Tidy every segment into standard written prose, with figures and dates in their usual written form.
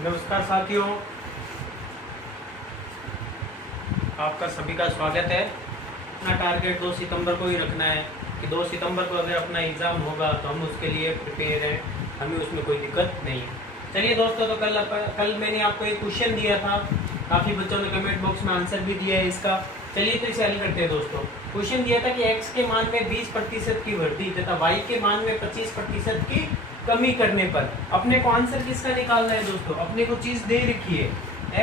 नमस्कार साथियों, आपका सभी का स्वागत है। अपना टारगेट 2 सितंबर को ही रखना है कि 2 सितंबर को अगर अपना एग्ज़ाम होगा तो हम उसके लिए प्रिपेयर हैं, हमें उसमें कोई दिक्कत नहीं है। चलिए दोस्तों, तो कल मैंने आपको एक क्वेश्चन दिया था, काफ़ी बच्चों ने कमेंट बॉक्स में आंसर भी दिया है इसका। चलिए तो इसे हल करते हैं दोस्तों। क्वेश्चन दिया था कि x के मान में 20% की वृद्धि तथा y के मान में 25% की कमी करने पर अपने को आंसर किसका निकालना है दोस्तों। अपने को चीज दे रखी है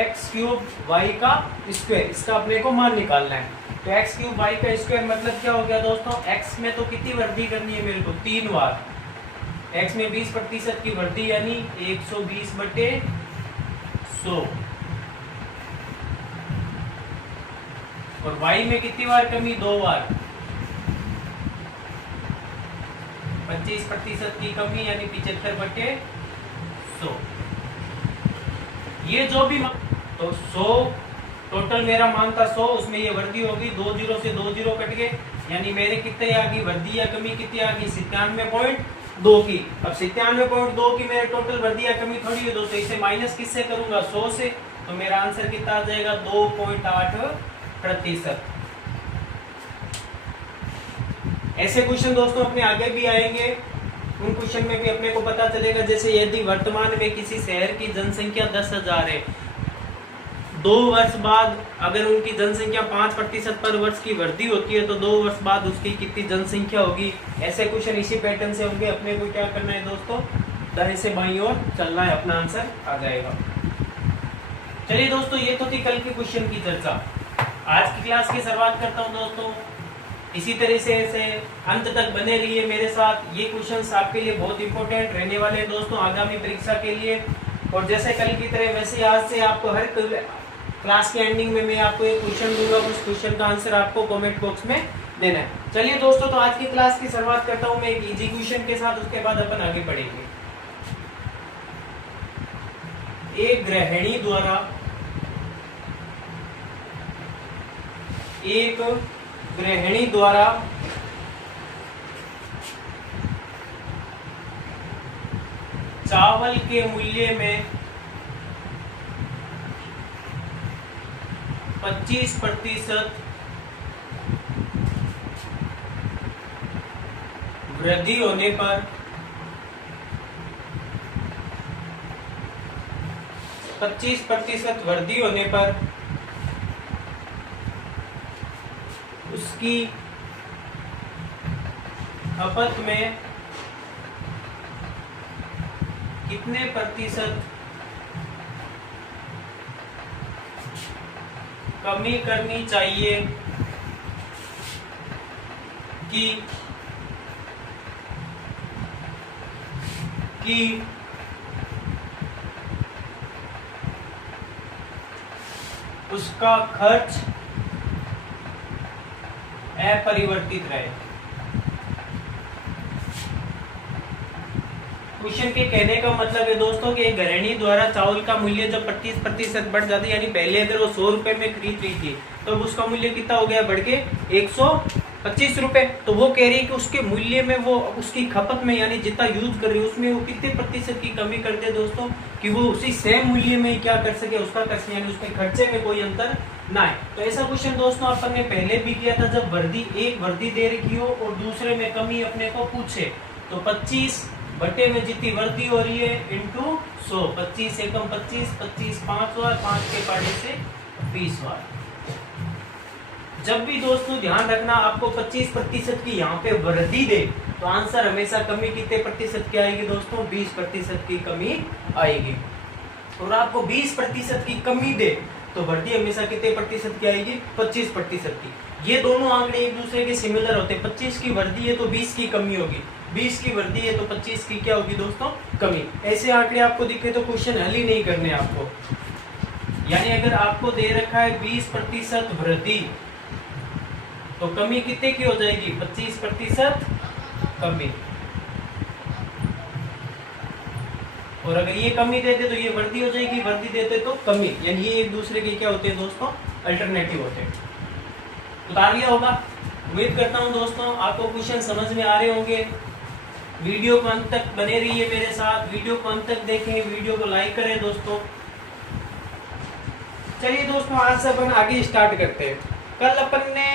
एक्स क्यूब वाई का स्क्वायर, इसका अपने को मान निकालना है। तो एक्स क्यूब वाई का स्क्वायर मतलब क्या हो गया दोस्तों, एक्स में तो कितनी वृद्धि करनी है मेरे को 3 बार। एक्स में 20% की वृद्धि यानी 120/100 और वाई में कितनी बार कमी 2 बार। 25% की कमी यानी 75/100। ये जो भी तो 100 टोटल मेरा मान था 100, उसमें ये वृद्धि होगी 2 0 से 2 0 कट गए, यानी मेरे कितने आ गई वृद्धि या कमी कितनी आ गई 97.2 की। अब 97.2 की मेरे टोटल वृद्धि या कमी थोड़ी है दोस्तों, इसे माइनस किससे करूंगा 100 से, तो मेरा आंसर कितना आ जाएगा 2.8%। ऐसे क्वेश्चन दोस्तों अपने आगे भी आएंगे, उन क्वेश्चन में भी अपने को पता चलेगा। जैसे यदि वर्तमान में किसी शहर की जनसंख्या 10,000 है, 2 वर्ष बाद अगर उनकी जनसंख्या 5% पर वर्ष की वृद्धि होती है तो 2 वर्ष बाद उसकी कितनी जनसंख्या होगी। ऐसे क्वेश्चन इसी पैटर्न से होंगे। अपने को क्या करना है दोस्तों, दाएं से बाईं ओर चलना है, अपना आंसर आ जाएगा। चलिए दोस्तों, ये तो थी कल के क्वेश्चन की चर्चा। आज की क्लास की शुरुआत करता हूँ दोस्तों। इसी तरह से अंत तक बने रहिए मेरे साथ। ये क्वेश्चंस आपके लिए बहुत इंपॉर्टेंट रहने वाले हैं दोस्तों आगामी परीक्षा के लिए। और जैसे कल की तरह वैसे आज से आपको हर क्लास के एंडिंग में मैं आपको एक क्वेश्चन दूंगा, उस क्वेश्चन का आंसर आपको कमेंट बॉक्स में देना है। चलिए दोस्तों, तो आज की क्लास की शुरुआत करता हूँ मैं एक इजी क्वेश्चन के साथ, उसके बाद अपन आगे बढ़ेंगे। एक गृहिणी द्वारा चावल के मूल्य में 25% वृद्धि होने पर 25% वृद्धि होने पर उसकी खपत में कितने प्रतिशत कमी करनी चाहिए कि उसका खर्च अपरिवर्तित रहे। क्वेश्चन के कहने का मतलब है दोस्तों कि एक गृहिणी द्वारा चावल का मूल्य जब 25% बढ़ जाता है, यानी पहले अगर वो 100 रुपए में खरीद रही थी तो उसका मूल्य कितना हो गया बढ़ के 125 रुपए। तो वो कह रही है कि उसके मूल्य में वो उसकी खपत में यानी जितना यूज कर रही है उसमें वो कितने प्रतिशत की कमी कर दे दोस्तों, कि वो उसी सेम मूल्य में ही क्या कर सके, उसका कर सके, यानी उसके खर्चे में कोई अंतर ना है। तो ऐसा क्वेश्चन दोस्तों अपन ने पहले भी किया था, जब एक वृद्धि दे रखी हो और दूसरे में कमी अपने को पूछे तो 25 बटे में जितनी वृद्धि हो रही है इंटू 100, 25 एकम 25, 25 5 बार, 5 के पाड़े से 20 बार। जब भी दोस्तों ध्यान रखना, आपको 25% की यहाँ पे वृद्धि दे तो आंसर हमेशा कमी कितने प्रतिशत की आएगी दोस्तों, 20% की कमी आएगी। और आपको 20% की कमी दे तो वृद्धि हमेशा कितने प्रतिशत की आएगी, 25% की। ये दोनों आंकड़े एक दूसरे के सिमिलर होते हैं। 25 की वृद्धि है तो 20 की कमी होगी, 20 की वृद्धि है तो 25 की क्या होगी दोस्तों, कमी। ऐसे आंकड़े आपको दिखे तो क्वेश्चन हल ही नहीं करने आपको। यानी अगर आपको दे रखा है 20% वृद्धि तो कमी कितने की हो जाएगी, 25% कमी। और अगर ये कमी देते तो ये वृद्धि हो जाएगी, वृद्धि देते तो कमी, यानी ये एक दूसरे के क्या होते हैं दोस्तों, अल्टरनेटिव होते हैं। उतार लिया होगा। उम्मीद करता हूं दोस्तों आपको क्वेश्चन समझ में आ रहे होंगे। वीडियो को अंत तक बने रहिए मेरे साथ, वीडियो को अंत तक देखें, वीडियो को लाइक करें दोस्तों। चलिए दोस्तों, आज से अपन आगे स्टार्ट करते हैं। कल अपन ने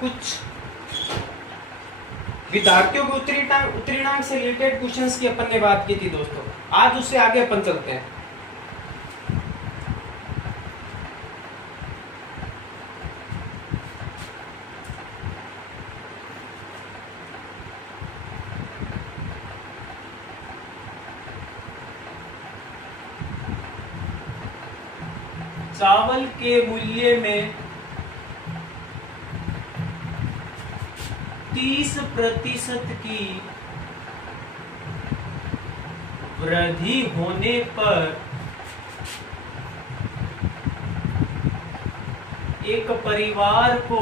कुछ विद्यार्थियों के उत्तीर्णांक से रिलेटेड क्वेश्चंस की अपन ने बात की थी दोस्तों। आज उससे आगे अपन चलते हैं। चावल के मूल्य में 30% की वृद्धि होने पर एक परिवार को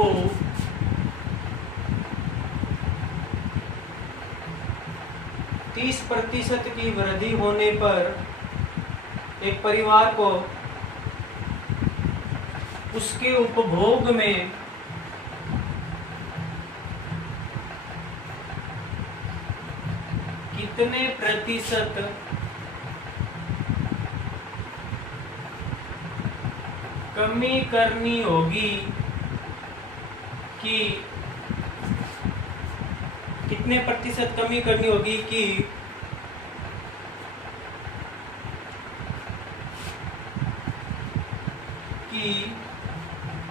की वृद्धि होने पर एक परिवार को उसके उपभोग में कितने प्रतिशत कमी करनी होगी कि कितने प्रतिशत कमी करनी होगी कि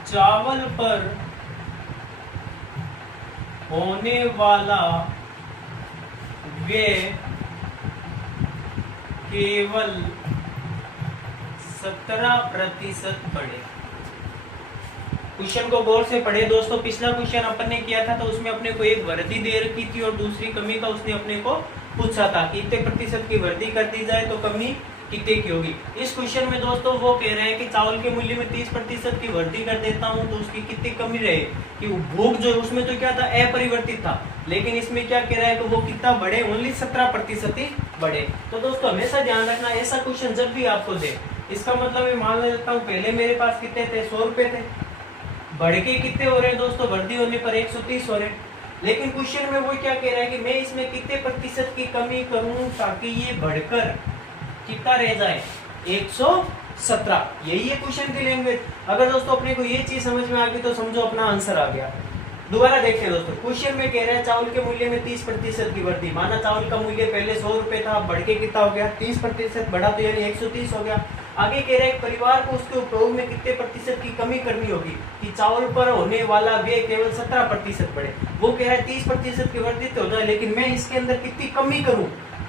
चावल पर होने वाला व्यय केवल 17% बढ़े। क्वेश्चन को गौर से पढ़े दोस्तों। पिछला क्वेश्चन अपन ने किया था तो उसमें अपने को एक वृद्धि दे रखी थी और दूसरी कमी का उसने अपने को पूछा था कि इतने प्रतिशत की वृद्धि कर दी जाए तो कमी कितने की होगी। इस क्वेश्चन में दोस्तों वो कह रहे हैं कि चावल के मूल्य में 30% की वृद्धि कर देता हूं तो उसकी कितनी कमी रहे कि उपभोग जो उसमें तो क्या था, अपरिवर्तित था, लेकिन इसमें क्या कह रहा है कि वो कितना बढ़े, ओनली 17% ही बढ़े। तो दोस्तों हमेशा ध्यान रखना, ऐसा क्वेश्चन जब भी आपको दे, इसका मतलब मैं मान लेता हूँ पहले मेरे पास कितने थे, 100 रुपए थे, बढ़ के कितने हो रहे हैं दोस्तों, वृद्धि होने पर 130 हो रहे हैं। लेकिन क्वेश्चन में वो क्या कह रहा है कि मैं इसमें कितने प्रतिशत की कमी करूं ताकि ये बढ़कर कितना रह जाए, 117। यही है क्वेश्चन की लैंग्वेज। अगर दोस्तों अपने को ये चीज समझ में आ गई तो समझो अपना आंसर आ गया। दोबारा देखते हैं दोस्तों, क्वेश्चन में कह रहा है चावल के मूल्य में 30% की वृद्धि। माना चावल का मूल्य पहले 100 रुपए था, बढ़ के कितना हो गया, 30% बढ़ा तो यानी 130 हो गया। आगे कह रहा है परिवार को उसके उपभोग में कितने प्रतिशत की कमी करनी होगी कि चावल पर होने वाला व्यय केवल 17% बढ़े। वो कह रहा है 30% की वृद्धि तो हो जाए, लेकिन मैं इसके अंदर कितनी कमी करूं,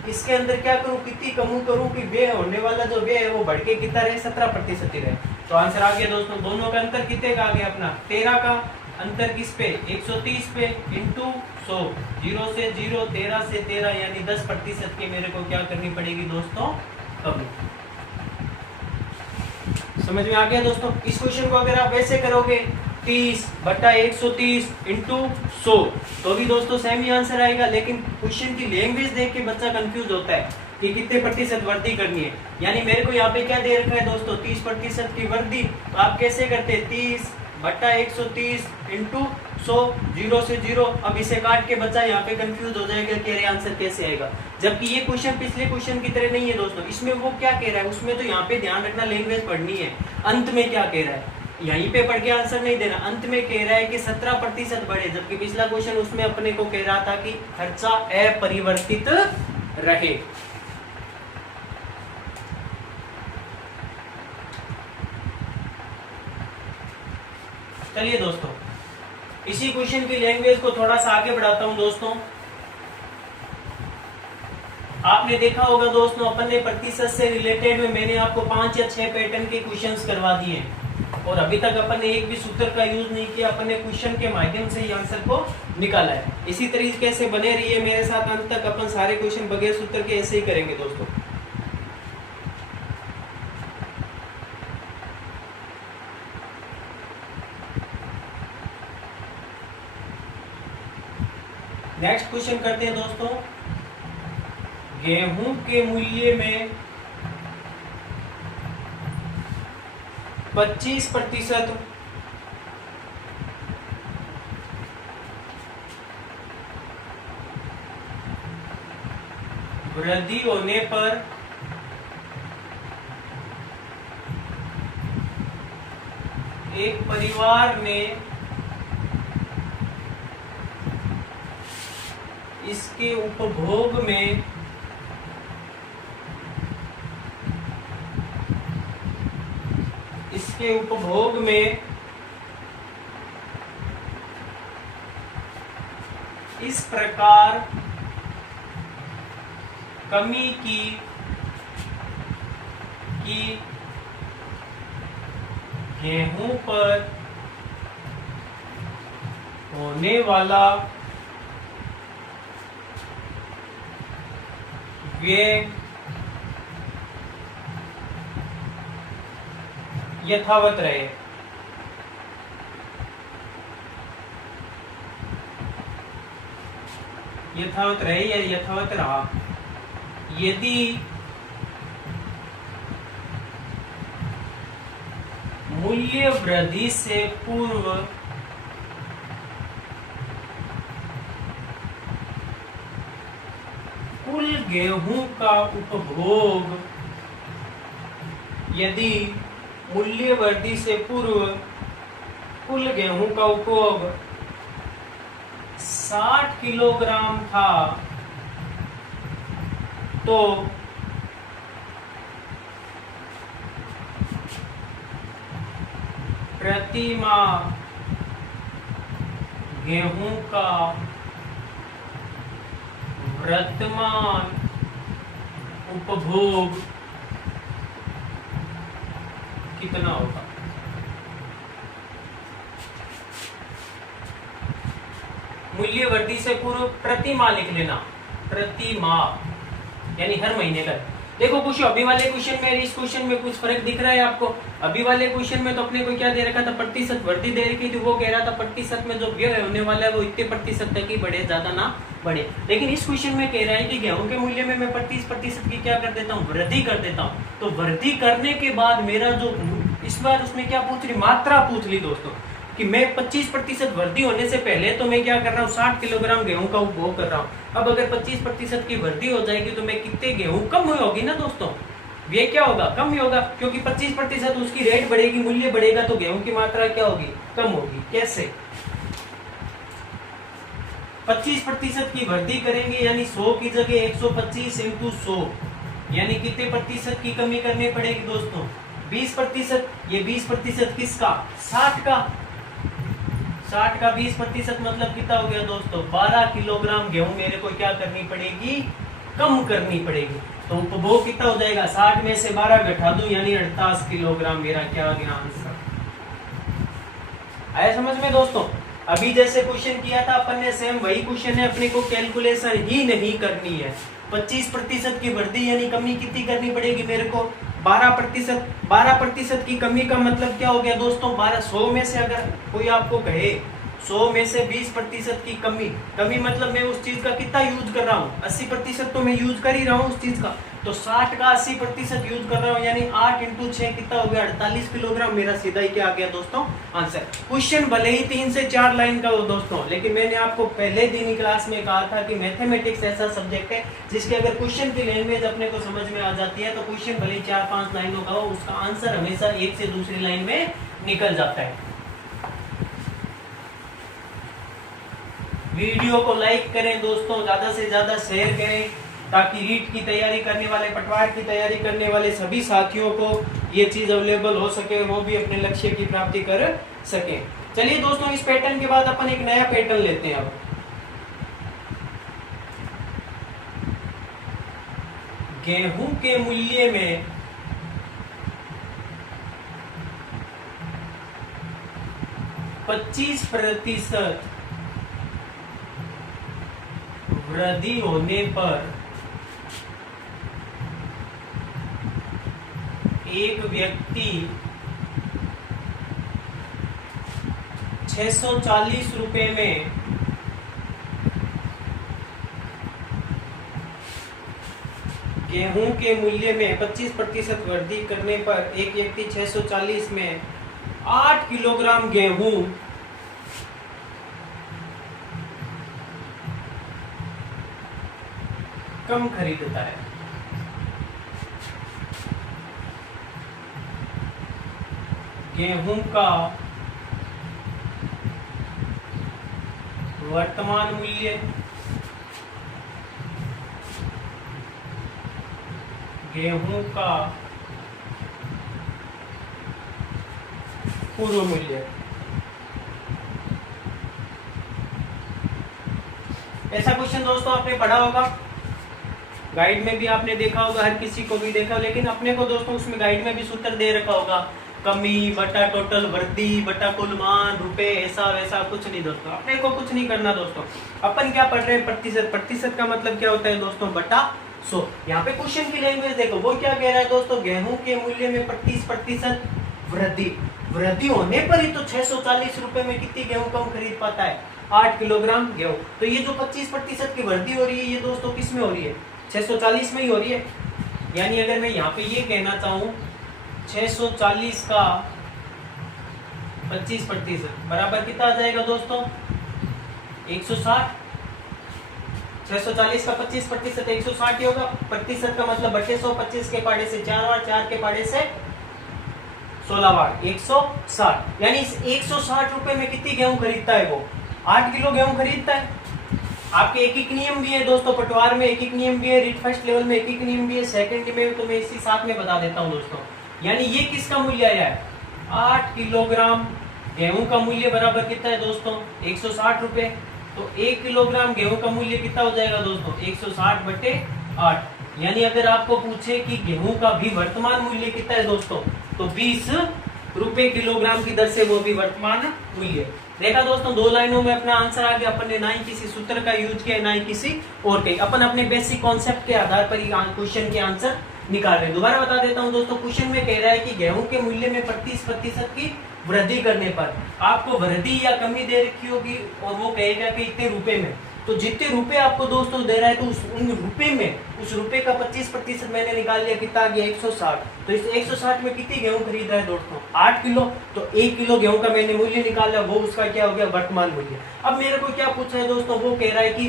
इसके अंदर क्या करूं, कितनी कमी करूं कि व्यय होने वाला जो व्यय है वो बढ़ के कितना रहे, 17% ही रहे। तो आंसर आ गया दोस्तों। दोनों का अंतर कितने का आ गया अपना, 13 का। अंतर किस पे, 130 पे इंटू 100, 0 से 0, 13 से 13, यानी 10% की मेरे को क्या करनी पड़ेगी दोस्तों, कमी। समझ में आ गया दोस्तों। इस क्वेश्चन को अगर आप वैसे करोगे 30/130 इंटू 100 तो भी दोस्तों सेम ही आंसर आएगा, लेकिन क्वेश्चन की लैंग्वेज देख के बच्चा कंफ्यूज होता है कि कितने प्रतिशत वृद्धि करनी है। यानी मेरे को यहाँ पे क्या दे रखा है दोस्तों, 30% की वृद्धि। तो आप कैसे करते, 30/130 इंटू 100, 0 से 0। अब इसे काट के बच्चा यहाँ पे कंफ्यूज हो जाएगा कि अरे आंसर कैसे आएगा, जबकि ये क्वेश्चन पिछले क्वेश्चन की तरह नहीं है दोस्तों। इसमें वो क्या कह रहा है, उसमें तो यहाँ पे ध्यान रखना, लैंग्वेज पढ़नी है। अंत में क्या कह रहा है, यहीं पे पढ़ के आंसर नहीं देना। अंत में कह रहा है कि 17% बढ़े, जबकि पिछला क्वेश्चन उसमें अपने को कह रहा था कि खर्चा अपरिवर्तित रहे। चलिए दोस्तों, इसी क्वेश्चन की लैंग्वेज को थोड़ा सा आगे बढ़ाता हूं दोस्तों। आपने देखा होगा दोस्तों, अपन ने प्रतिशत से रिलेटेड में मैंने आपको 5 या 6 पैटर्न के क्वेश्चंस करवा दिए हैं और अभी तक अपन ने एक भी सूत्र का यूज नहीं किया। अपन ने क्वेश्चन के माध्यम से ही आंसर को निकाला है। इसी तरीके से बने रहिए मेरे साथ अंत तक। अपन सारे क्वेश्चन बगैर सूत्र के ऐसे ही करेंगे दोस्तों। नेक्स्ट क्वेश्चन करते हैं दोस्तों। गेहूं के मूल्य में 25% वृद्धि होने पर एक परिवार ने इसके उपभोग में इस प्रकार कमी की गेहूं पर होने वाला व्यय यथावत रहे। या यथावत रहा। यदि मूल्य वृद्धि से पूर्व कुल गेहूं का उपभोग, यदि मूल्य वृद्धि से पूर्व कुल गेहूं का उपभोग 60 किलोग्राम था, तो प्रति माह गेहूं का वर्तमान उपभोग कितना होगा। मूल्य वृद्धि से पूर्व प्रति माह लिख लेना, प्रति माह यानी हर महीने का। देखो कुछ अभी वाले क्वेश्चन में इस क्वेश्चन में कुछ फर्क दिख रहा है आपको। अभी वाले क्वेश्चन में तो अपने को क्या दे रखा था, प्रतिशत वृद्धि दे रखी थी। वो कह रहा था प्रतिशत में जो व्यय होने वाला है वो इतने प्रतिशत तक ही बढ़े, ज्यादा ना बढ़े। लेकिन इस क्वेश्चन में कह रहा है कि गेहूं के मूल्य में मैं 25% की क्या कर देता हूँ, वृद्धि कर देता हूँ। तो वृद्धि करने के बाद मेरा जो इस बार उसमें क्या पूछ रही, मात्रा पूछ ली दोस्तों, कि मैं 25% वृद्धि होने से पहले तो मैं क्या कर रहा हूँ, 60 किलोग्राम गेहूं का उपभोग कर रहा हूँ। अब अगर 25% की वृद्धि हो जाएगी तो मैं कितने गेहूं कम होगी ना दोस्तों, ये क्या होगा, कम ही होगा, क्योंकि 25% उसकी रेट बढ़ेगी, मूल्य बढ़ेगा, तो गेहूं की मात्रा क्या होगी, कम होगी। कैसे 25% की वृद्धि करेंगे, यानी 100 की जगह 125 × 100, यानी कितने प्रतिशत की कमी करनी पड़ेगी दोस्तों, 20%। ये 20% किसका, 60 का। 60 का 20% मतलब कितना हो गया दोस्तों, 12 किलोग्राम गेहूं मेरे को क्या करनी पड़ेगी, कम करनी पड़ेगी। तो उपभोग कितना हो जाएगा, 60 में से 12 घटा दूं यानी 48 किलोग्राम मेरा क्या आ गया आंसर। आया समझ में दोस्तों। अभी जैसे क्वेश्चन किया था अपन ने, सेम वही क्वेश्चन है, अपने को कैलकुलेशन ही नहीं करनी है। 25% की वृद्धि यानी कमी कितनी करनी पड़ेगी मेरे को, 12%। 12% की कमी का मतलब क्या हो गया दोस्तों, 100 में से अगर कोई आपको कहे 100 में से 20% की कमी मतलब मैं उस चीज का कितना यूज कर रहा हूँ, 80% तो मैं यूज कर ही रहा हूँ उस चीज का। तो 60 का 80% यूज कर रहा हूँ, यानी 8 × 6 कितना हो गया, 48 किलोग्राम। मेरा सीधा ही क्या आ गया दोस्तों, आंसर। क्वेश्चन भले ही 3 से 4 लाइन का हो दोस्तों, लेकिन मैंने आपको पहले दिन ही क्लास में कहा था कि मैथमेटिक्स ऐसा सब्जेक्ट है जिसके अगर क्वेश्चन की लैंग्वेज अपने को समझ में आ जाती है तो क्वेश्चन भले ही 4-5 लाइनों का हो, उसका आंसर हमेशा एक से दूसरी लाइन में निकल जाता है। वीडियो को लाइक करें दोस्तों, ज्यादा से ज्यादा शेयर करें, ताकि रीट की तैयारी करने वाले, पटवार की तैयारी करने वाले सभी साथियों को ये चीज अवेलेबल हो सके, वो भी अपने लक्ष्य की प्राप्ति कर सके। चलिए दोस्तों, इस पैटर्न के बाद अपन एक नया पैटर्न लेते हैं। अब गेहूं के मूल्य में 25% वृद्धि होने पर एक व्यक्ति 640 रुपए में गेहूं के मूल्य में 25% वृद्धि करने पर एक व्यक्ति 640 में 8 किलोग्राम गेहूं कम खरीदता है। गेहूं का वर्तमान मूल्य गेहूं का पूर्व मूल्य। ऐसा क्वेश्चन दोस्तों आपने पढ़ा होगा, गाइड में भी आपने देखा होगा, हर किसी को भी देखा, लेकिन अपने को दोस्तों उसमें गाइड में भी सूत्र दे रखा होगा, कमी बटा टोटल वृद्धि बटा कुल मान रुपए, ऐसा वैसा कुछ नहीं दोस्तों, अपने को कुछ नहीं करना दोस्तों। अपन क्या पढ़ रहे हैं, प्रतिशत। प्रतिशत का मतलब क्या होता है दोस्तों, बटा 100। यहाँ पे क्वेश्चन की लैंग्वेज देखो, वो क्या कह रहा है दोस्तों, गेहूं के मूल्य में 25% वृद्धि। वृद्धि होने पर ही तो 640 रुपए में कितनी गेहूं कम खरीद पाता है, 8 किलोग्राम गेहूं। तो ये जो 25% की वृद्धि हो रही है, ये दोस्तों किस में हो रही है, 640 में ही हो रही है। यानी अगर मैं यहाँ पे ये कहना चाहूं 640 का 25% बराबर कितना आ जाएगा दोस्तों, 160। 640 का 25% 160 ही होगा। प्रतिशत का मतलब बटे 100, 25 के पाड़े से 4 बार, 4 के पाड़े से 16 बार, 160। यानी इस 160 रुपए में कितनी गेहूं खरीदता है, वो 8 किलो गेहूं खरीदता है। आपके एक एक नियम भी है दोस्तों, पटवार में एक एक नियम भी है, रीट फर्स्ट लेवल में एक एक नियम भी है, सेकंड में तो मैं इसी साथ में बता देता हूं दोस्तों। यानी ये किसका मूल्य आया है, 8 किलोग्राम गेहूं का मूल्य बराबर कितना है दोस्तों, 160 रुपए। तो 1 किलोग्राम गेहूं का मूल्य कितना हो जाएगा दोस्तों, 160 बटे 8। यानी अगर आपको पूछे कि गेहूं का भी वर्तमान मूल्य कितना है दोस्तों, तो 20 रुपए किलोग्राम की दर से वो भी वर्तमान मूल्य। देखा दोस्तों, 2 लाइनों में अपना आंसर आ गया। अपन ने ना ही किसी सूत्र का यूज किया, ना ही किसी और के, अपन अपने बेसिक कॉन्सेप्ट के आधार पर ही क्वेश्चन के आंसर निकाल रहे हैं। दोबारा बता देता हूं दोस्तों, क्वेश्चन में कह रहा है कि गेहूं के मूल्य में 25% की वृद्धि करने पर आपको वृद्धि या कमी दे रखी होगी, और वो कहेगा कि इतने रुपए में। तो जितने रुपए आपको दोस्तों दे रहा है, तो उन रुपए में उस रुपए का 25% मैंने निकाल लिया, कितना आ गया, 160। तो इस 160 में कितनी गेहूं खरीद रहा है दोस्तों, 8 किलो। तो 1 किलो गेहूं का मैंने मूल्य निकाला, वो उसका क्या हो गया, वर्तमान मूल्य। अब मेरे को क्या पूछा है दोस्तों, वो कह रहा है कि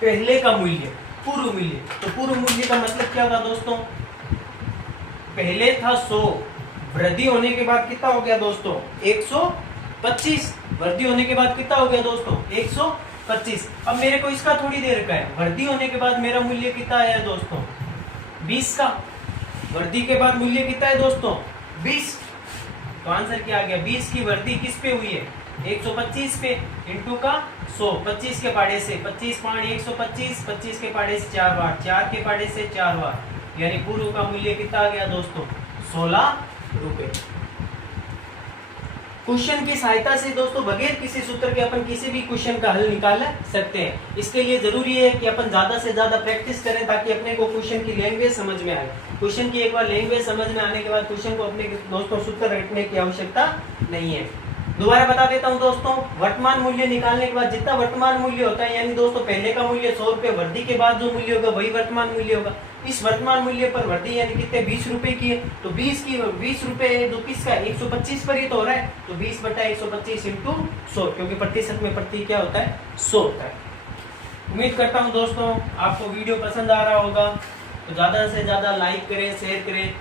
पहले का मूल्य, पूर्व मूल्य। तो पूर्व मूल्य का मतलब क्या होगा दोस्तों, पहले था 100, वृद्धि होने के बाद कितना हो गया दोस्तों, 125। वृद्धि होने के बाद कितना हो गया दोस्तों, 125। अब मेरे को इसका थोड़ी दे रखा है, वृद्धि होने के बाद मेरा मूल्य कितना आया है दोस्तों, 20 का। वृद्धि के बाद मूल्य कितना है दोस्तों, 20। तो आंसर क्या आ गया, 20 की वृद्धि किस पे हुई है, 125 पे, इंटू का 100, 25 के पाड़े से 25 पाँच 125, 25 के पाड़े से 4 बार, 4 के पाड़े से 4 बार, यानी पूर्व का मूल्य कितना आ गया दोस्तों, 16 रुपए। क्वेश्चन की सहायता से दोस्तों बगैर किसी सूत्र के अपन किसी भी क्वेश्चन का हल निकाल सकते हैं। इसके लिए जरूरी है कि अपन ज्यादा से ज्यादा प्रैक्टिस करें, ताकि अपने को क्वेश्चन की लैंग्वेज समझ में आए। क्वेश्चन की एक बार लैंग्वेज समझ में आने के बाद क्वेश्चन को अपने दोस्तों सूत्र रटने की आवश्यकता नहीं है। दोबारा बता देता हूं दोस्तों, वर्तमान मूल्य निकालने के बाद जितना वर्तमान मूल्य होता है, यानी दोस्तों पहले का मूल्य 100 रुपए, वृद्धि के बाद जो मूल्य होगा वही वर्तमान मूल्य होगा। इस वर्तमान मूल्य पर वृद्धि यानी कितने, 20 रुपए की है, तो 20 रुपए जो किसका, 125 पर ही तो हो रहा है, तो 20 बटा 125 इंटू 100, क्योंकि प्रतिशत में प्रति क्या होता है, 100 होता है। उम्मीद करता हूं दोस्तों आपको वीडियो पसंद आ रहा होगा, तो ज्यादा से ज्यादा लाइक करें, शेयर करें,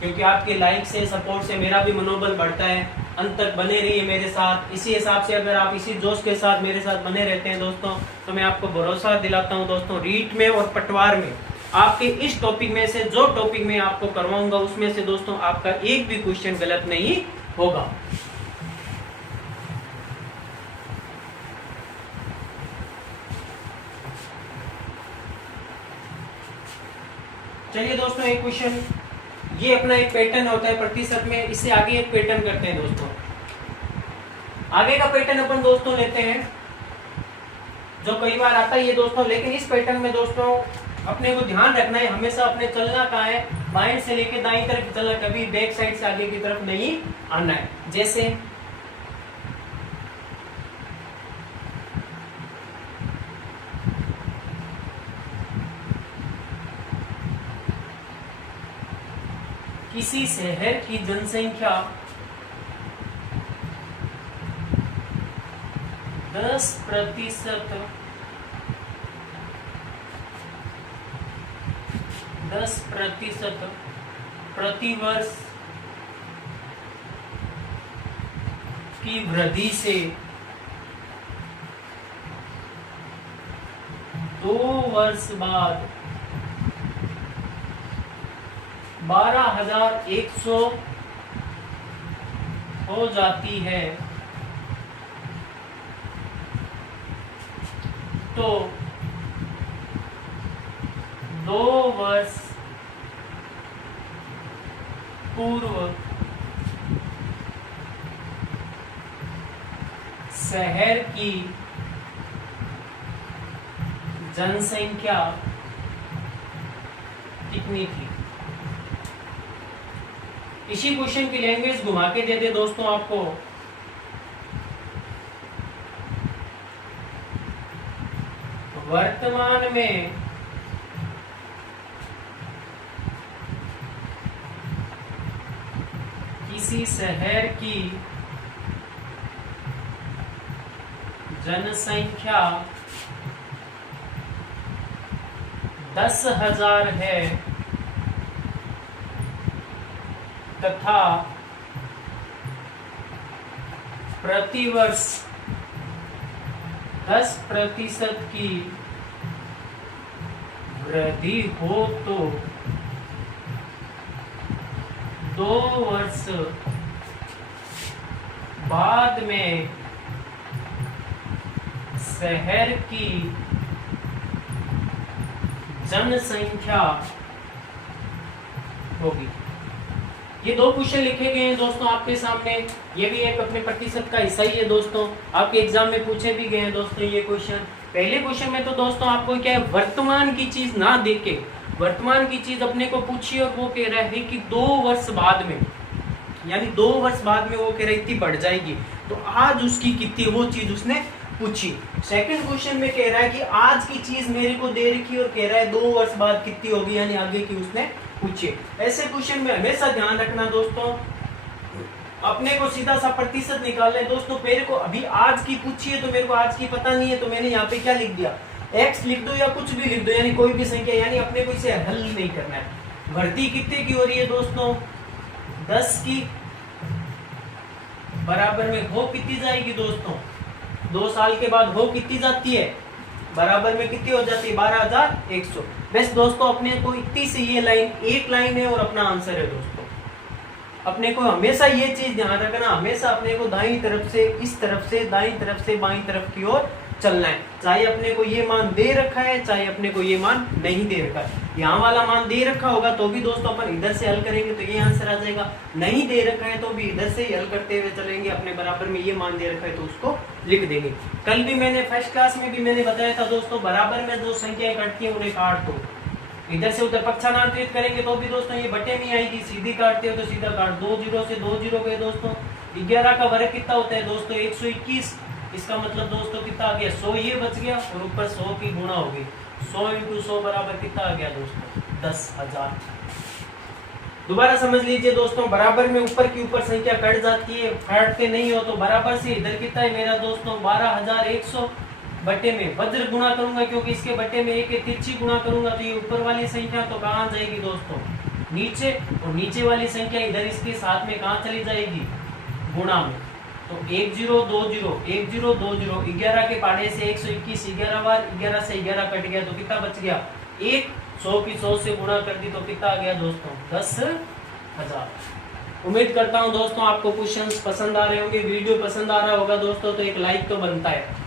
क्योंकि आपके लाइक से, सपोर्ट से मेरा भी मनोबल बढ़ता है। अंत तक बने रहिए मेरे साथ। इसी हिसाब से अगर आप इसी जोश के साथ मेरे साथ बने रहते हैं दोस्तों, तो मैं आपको भरोसा दिलाता हूं दोस्तों, रीट में और पटवार में आपके इस टॉपिक में से जो टॉपिक में आपको करवाऊंगा, उसमें से दोस्तों आपका एक भी क्वेश्चन गलत नहीं होगा। चलिए दोस्तों, एक क्वेश्चन, ये अपना एक पैटर्न होता है प्रतिशत में, इससे आगे एक पैटर्न करते हैं दोस्तों। आगे का पैटर्न अपन दोस्तों लेते हैं, जो कई बार आता ही है दोस्तों, लेकिन इस पैटर्न में दोस्तों अपने को ध्यान रखना है, हमेशा अपने चलना कहाँ है, बाएं से लेके दाईं तरफ चलना, कभी बैक साइड से आगे की तरफ नहीं आना है। जैसे किसी शहर की जनसंख्या 10% 10% प्रति वर्ष की वृद्धि से 2 वर्ष बाद 12,100 हो जाती है, तो 2 वर्ष पूर्व शहर की जनसंख्या कितनी थी। इसी क्वेश्चन की लैंग्वेज घुमा के दे दे दोस्तों आपको। वर्तमान में किसी शहर की जनसंख्या 10,000 है तथा प्रतिवर्ष 10% की वृद्धि हो तो 2 वर्ष बाद में शहर की जनसंख्या होगी। ये 2 क्वेश्चन लिखे गए हैं दोस्तों आपके सामने। ये भी एक अपने प्रतिशत का हिस्सा ही है दोस्तों, आपके एग्जाम में पूछे भी गए हैं दोस्तों ये क्वेश्चन। पहले क्वेश्चन में तो दोस्तों आपको क्या है, वर्तमान की चीज ना देख के वर्तमान की चीज अपने को पूछी और वो कह रहा है कि 2 वर्ष बाद में, यानी 2 वर्ष बाद में वो कह रहा है इतनी बढ़ जाएगी, तो आज उसकी कितनी वो चीज उसने पूछी। सेकंड क्वेश्चन में कह रहा है कि आज की चीज मेरे को दे रखी और कह रहा है 2 वर्ष बाद कितनी होगी, यानी आगे की उसने पूछे। ऐसे क्वेश्चन में हमेशा ध्यान रखना दोस्तों, अपने को सीधा सा प्रतिशत निकालना है दोस्तों। मेरे को अभी आज की पूछी है तो मेरे को आज की पता नहीं है, तो मैंने यहाँ पे क्या लिख दिया, x लिख दो या कुछ भी लिख दो, यानी कोई भी संख्या, यानी अपने को इसे हल नहीं करना है। वृद्धि कितने की हो रही है दोस्तों, 10 की, बराबर में हो कितनी जाएगी दोस्तों, 2 साल के बाद हो कितनी जाती है, बराबर में कितनी हो जाती है, 12,100। बस दोस्तों अपने को इतनी से ये लाइन एक लाइन है और अपना आंसर है दोस्तों। अपने को हमेशा ये चीज ध्यान रखना, हमेशा अपने को दाईं तरफ से इस तरफ से, दाईं तरफ से बाईं तरफ की ओर चलना है। चाहे अपने को ये मान दे रखा है, चाहे अपने को ये मान नहीं दे रखा है। यहाँ वाला मान दे रखा होगा तो भी दोस्तों अपन इधर से हल करेंगे तो ये आंसर आ जाएगा, नहीं दे रखा है तो भी इधर से ही हल करते हुए चलेंगे। अपने बराबर में ये मान दे रखा है तो उसको लिख देंगे। कल भी मैंने फर्स्ट क्लास में भी मैंने बताया था दोस्तों, बराबर में जो संख्याएं कटती है उन्हें काट दो। इधर से उधर पक्षांतरित करेंगे तो भी दोस्तों ये बटे में आएगी, सीधी काटते हो तो सीधा काट, 2 जीरो से 2 जीरो गए दोस्तों। 11 का वर्ग कितना होता है दोस्तों, 121। इसका मतलब दोस्तों कितना आ गया, 100 ये बच गया और ऊपर 100 की गुणा हो गई। 100 × 100 बराबर कितना आ गया दोस्तों, 10,000। दोबारा समझ लीजिए दोस्तों, बराबर में ऊपर की ऊपर संख्या कट जाती है, काटते नहीं हो तो बराबर से इधर कितना है मेरा दोस्तों, 12,100 बटे में वज्र गुणा करूंगा, क्योंकि इसके बटे में एक तिरछी गुणा करूंगा तो ये ऊपर वाली संख्या तो कहाँ जाएगी दोस्तों, नीचे, और नीचे वाली संख्या इधर इसके साथ में कहाँ चली जाएगी, गुणा में। तो 1 0 2 0 1 0 2 0, 11 के पाढ़े से 121, 11 बार 11 से 11 कट गया तो कितना बच गया, 1। 100 की 100 से गुणा कर दी तो कितना आ गया दोस्तों, 10,000। उम्मीद करता हूँ दोस्तों आपको क्वेश्चंस पसंद आ रहे होंगे, वीडियो पसंद आ रहा होगा दोस्तों, तो एक लाइक तो बनता है।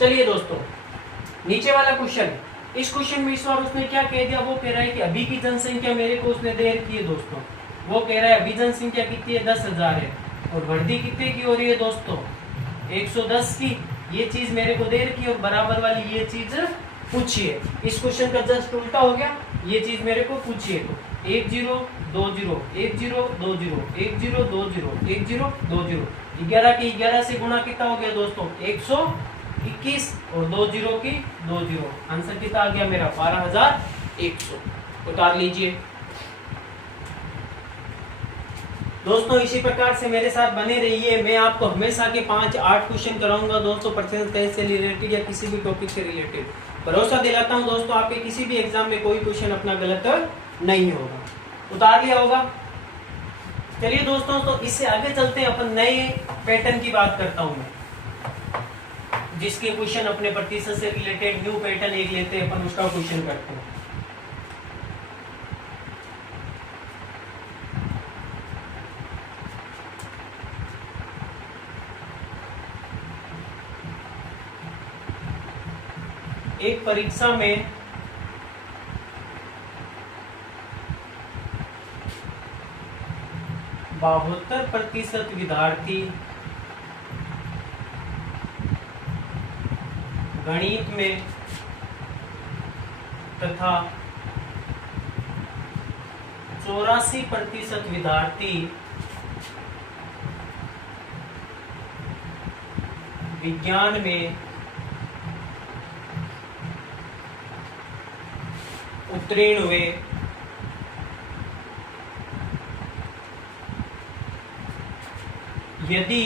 चलिए दोस्तों, नीचे वाला क्वेश्चन, इस क्वेश्चन में इस बार उसने क्या कह दिया, वो कह रहा है कि अभी की जनसंख्या मेरे को उसने दे रखी है दोस्तों। वो कह रहा है अभी जनसंख्या कितनी है, 10,000 है, और वृद्धि कितने की हो रही है दोस्तों, 110 की। ये चीज मेरे को दे रखी है और बराबर वाली ये चीज पूछी है। इस क्वेश्चन का जस्ट उल्टा हो गया, ये चीज मेरे को पूछी है। तो 1 0 2 0 1 0 2 0 1 0 2 0 1 0 2 0, 11 की 11 से गुणा कितना हो गया दोस्तों, 121, और 2 0 की 2 0, आंसर कितना आ गया मेरा, 12,100। उतार लीजिए। दोस्तों इसी प्रकार से मेरे साथ बने रहिए। मैं आपको हमेशा के 5-8 क्वेश्चन कराऊंगा दोस्तों, परसेंटेज टेस्ट से रिलेटेड या किसी भी टॉपिक से रिलेटेड। भरोसा दिलाता हूं दोस्तों, आपके किसी भी एग्जाम में कोई क्वेश्चन अपना गलत नहीं होगा। उतार लिया होगा। चलिए दोस्तों, तो इससे आगे चलते हैं, अपन नए पैटर्न की बात करता हूं मैं, जिसके क्वेश्चन अपने प्रतिशत से रिलेटेड न्यू पैटर्न एक लेते हैं अपन, उसका क्वेश्चन करते हैं। एक परीक्षा में 72% विद्यार्थी गणित में तथा 84% विद्यार्थी विज्ञान में उत्तीर्ण हुए। यदि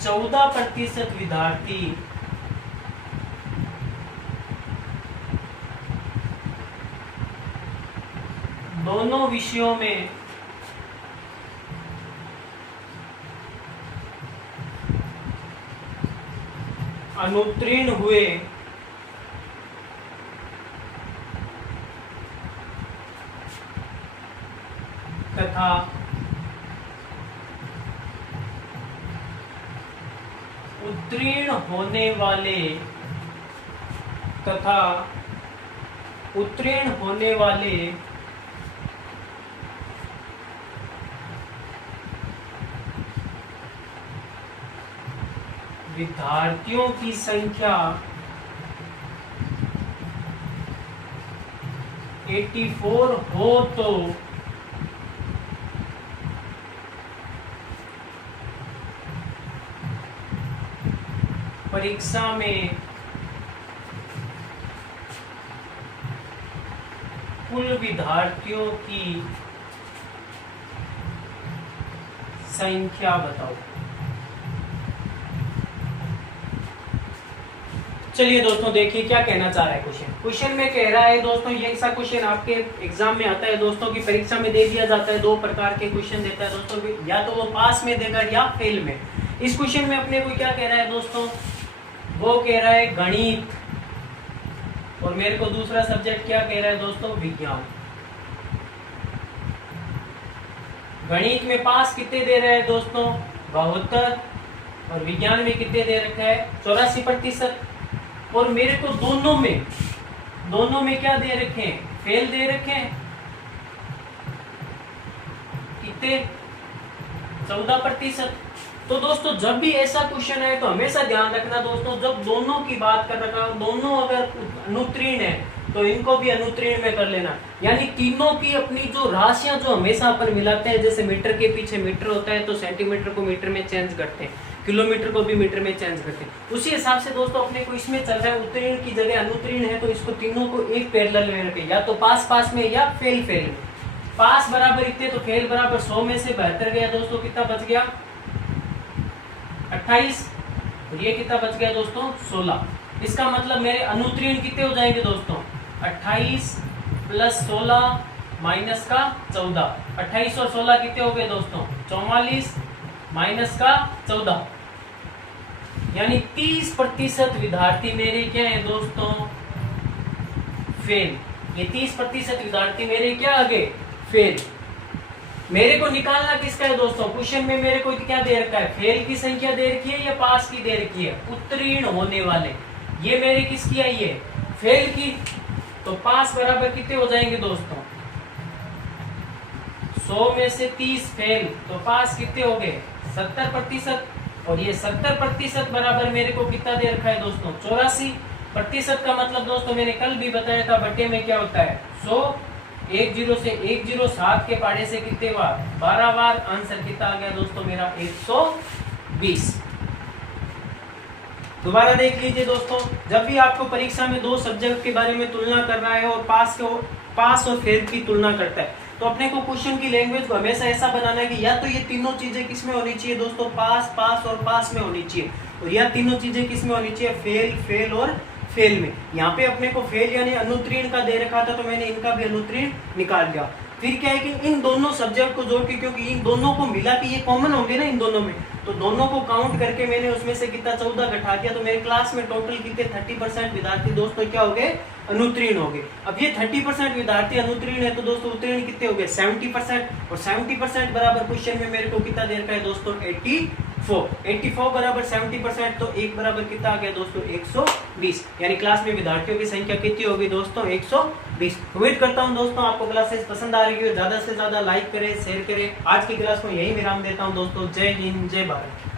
14% विद्यार्थी दोनों विषयों में अनुत्तीर्ण हुए तथा उत्तीर्ण होने वाले विद्यार्थियों की संख्या 84 हो तो परीक्षा में कुल विद्यार्थियों की संख्या बताओ। चलिए दोस्तों, देखिए क्या कहना चाह रहा है क्वेश्चन में कह रहा है दोस्तों, ये ऐसा क्वेश्चन आपके एग्जाम में आता है दोस्तों की परीक्षा में दे दिया जाता है। 2 प्रकार के क्वेश्चन देता है दोस्तों, या तो वो पास में देगा या फेल में। इस क्वेश्चन में अपने को क्या कह रहा है दोस्तों, वो कह रहा है गणित, और मेरे को दूसरा सब्जेक्ट क्या कह रहा है दोस्तों, विज्ञान। गणित में पास कितने दे रहा है दोस्तों, 72, और विज्ञान में कितने दे रखा है, 84%। और मेरे को दोनों में क्या दे रखे हैं, फेल दे रखे हैं। कितने, 14%। तो दोस्तों जब भी ऐसा क्वेश्चन है तो हमेशा ध्यान रखना दोस्तों, जब दोनों की बात कर रखा, दोनों अगर अनुत्तीर्ण है तो इनको भी अनुत्तीर्ण में कर लेना। यानी तीनों की अपनी जो राशियां जो हमेशा अपन मिलाते हैं, जैसे मीटर के पीछे मीटर होता है तो सेंटीमीटर को मीटर में चेंज करते हैं, किलोमीटर को भी मीटर में चेंज करते हैं। उसी हिसाब से दोस्तों अपने को इसमें चल रहा है, उत्तीर्ण की जगह अनुत्तीर्ण है तो इसको तीनों को एक पैरेलल में रखें, या तो पास में या फेल में। पास बराबर इतने तो फेल बराबर 100 में से 72 गया दोस्तों, कितना बच गया, 28, और ये कितना बच गया दोस्तों, 16। इसका मतलब मेरे अनुत्तीर्ण कितने हो जाएंगे दोस्तों, 28 + 16 माइनस का 14। 28 और 16 कितने हो गए दोस्तों, 44 माइनस का 14। यानी 30% विद्यार्थी मेरे क्या है दोस्तों, फेल। ये 30% विद्यार्थी मेरे क्या आ गए, फेल। मेरे को निकालना किसका है दोस्तों, क्वेश्चन में मेरे को क्या दे रखा है, फेल की संख्या दे रखी है या पास की दे रखी है, उत्तीर्ण होने वाले। ये मेरे किसकी आई है, फेल की। तो पास बराबर कितने हो जाएंगे दोस्तों, 100 में से 30 फेल, तो पास कितने हो गए, 70%। और ये 70% बराबर मेरे को कितना दे रखा है दोस्तों, 84%। का मतलब दोस्तों मैंने कल भी बताया था, बट्टे में क्या होता है, 100, 10 से 107 के पाड़े से कितने बार, 12 बार। आंसर कितना आ गया दोस्तों मेरा, 120। दोबारा देख लीजिए दोस्तों, जब भी आपको परीक्षा में 2 सब्जेक्ट के बारे में तुलना कर रहा है और पास और फेल की तुलना करता है, तो अपने को क्वेश्चन की लैंग्वेज को हमेशा ऐसा बनाना है कि या तो ये तीनों चीजें किस में होनी चाहिए दोस्तों, पास पास और पास में होनी चाहिए, और या तीनों चीजें किस में होनी चाहिए, फेल फेल और फेल में। यहाँ पे अपने को फेल यानी अनुत्तीर्ण का दे रखा था, तो मैंने इनका भी अनुत्तीर्ण निकाल लिया। फिर क्या है कि इन दोनों सब्जेक्ट को जोड़ के, क्योंकि इन दोनों को मिला कि ये कॉमन होंगे ना इन दोनों में, तो दोनों को काउंट करके मैंने उसमें से कितना 14 घटा दिया, तो मेरे क्लास में टोटल कितने 30% विद्यार्थी दोस्तों क्या हो गए, अनुत्तीर्ण हो गए। अब ये 30% विद्यार्थी अनुत्तीर्ण है, तो दोस्तों उत्तीर्ण कितने हो गए 70%, और 70% बराबर क्वेश्चन में मेरे को कितना दे रखा है दोस्तों 84 बराबर 70%, तो एक बराबर कितना आ गया दोस्तों 120, यानी क्लास में विद्यार्थियों की संख्या कितनी होगी दोस्तों 120। उम्मीद करता हूं दोस्तों आपको क्लासेस पसंद आ रही है, ज्यादा से ज्यादा लाइक करें, शेयर करें। आज की क्लास को यही विराम देता हूं दोस्तों। जय हिंद, जय भारत।